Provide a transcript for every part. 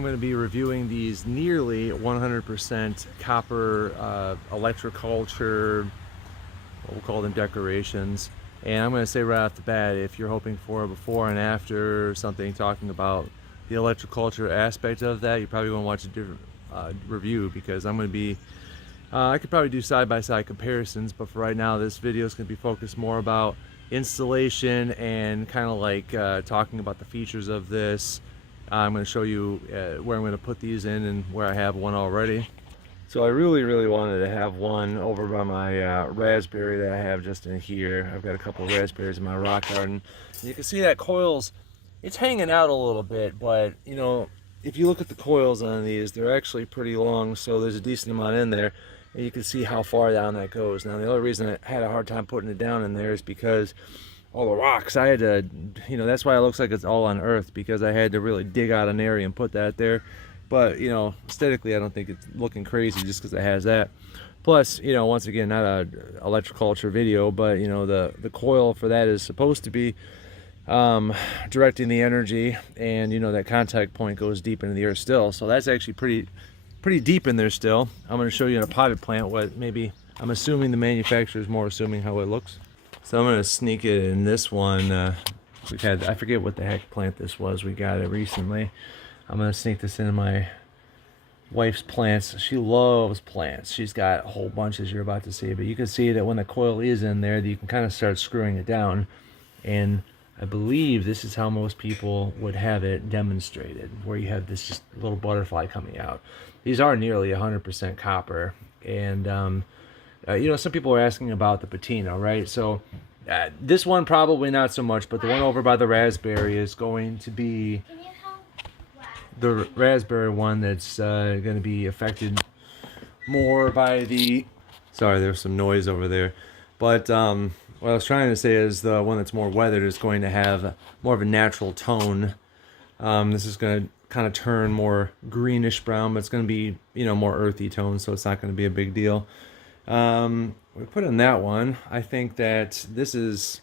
I'm going to be reviewing these nearly 100% copper Electroculture, what we'll call them decorations. And I'm going to say right off the bat, if you're hoping for a before and after or something talking about the Electroculture aspect of that, you probably want to watch a different review, because I'm going to be, I could probably do side-by-side comparisons, but for right now this video is going to be focused more about installation and kind of like talking about the features of this. I'm going to show you where I'm going to put these in and where I have one already. So I really wanted to have one over by my raspberry that I have just in here. I've got a couple of raspberries in my rock garden. You can see that coils, it's hanging out a little bit, but you know, if you look at the coils on these, they're actually pretty long, so there's a decent amount in there, and you can see how far down that goes. Now the only reason I had a hard time putting it down in there is because all the rocks, I had to, you know, that's why it looks like it's all on earth, because I had to really dig out an area and put that there. But you know, aesthetically I don't think it's looking crazy just because it has that. Plus, you know, once again, not a Electroculture video, but you know, the coil for that is supposed to be directing the energy, and you know, that contact point goes deep into the earth still, so that's actually pretty deep in there still. I'm going to show you in a potted plant what maybe, I'm assuming the manufacturer is more assuming how it looks. So I'm going to sneak it in this one. We've had, I forget what the heck plant this was, we got it recently. I'm going to sneak this into my wife's plants. She loves plants. She's got a whole bunch, as you're about to see, but you can see that when the coil is in there, you can kind of start screwing it down, and I believe this is how most people would have it demonstrated, where you have this just little butterfly coming out. These are nearly 100% copper, and you know, some people are asking about the patina, right? So this one probably not so much, but the one over by the raspberry is going to be the raspberry one that's going to be affected more by the, sorry, there's some noise over there, but what I was trying to say is the one that's more weathered is going to have more of a natural tone. This is going to kind of turn more greenish brown, but it's going to be, you know, more earthy tone, so it's not going to be a big deal. We put in that one. I think that this is,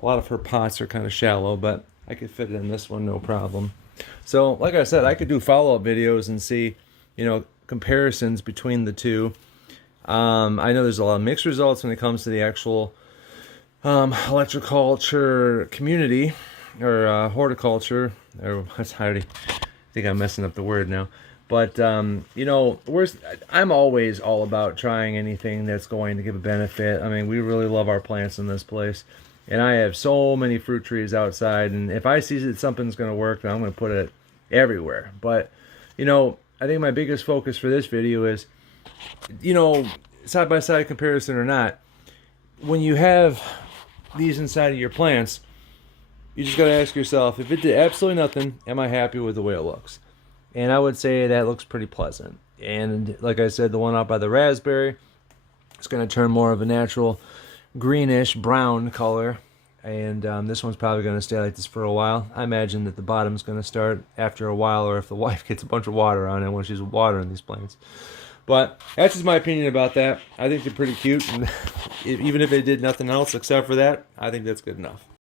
a lot of her pots are kind of shallow, but I could fit it in this one no problem. So like I said, I could do follow-up videos and see, you know, comparisons between the two. I know there's a lot of mixed results when it comes to the actual Electroculture community, or horticulture, or I think I'm messing up the word now. But you know, I'm always all about trying anything that's going to give a benefit. I mean, we really love our plants in this place, and I have so many fruit trees outside, and if I see that something's going to work, then I'm going to put it everywhere. But you know, I think my biggest focus for this video is, you know, side-by-side comparison or not, when you have these inside of your plants, you just got to ask yourself, if it did absolutely nothing, am I happy with the way it looks? And I would say that looks pretty pleasant. And like I said, the one out by the raspberry, it's going to turn more of a natural greenish brown color, and this one's probably going to stay like this for a while. I imagine that the bottom's going to start after a while, or if the wife gets a bunch of water on it when she's watering these plants. But that's just my opinion about that. I think they're pretty cute, and even if they did nothing else except for that, I think that's good enough.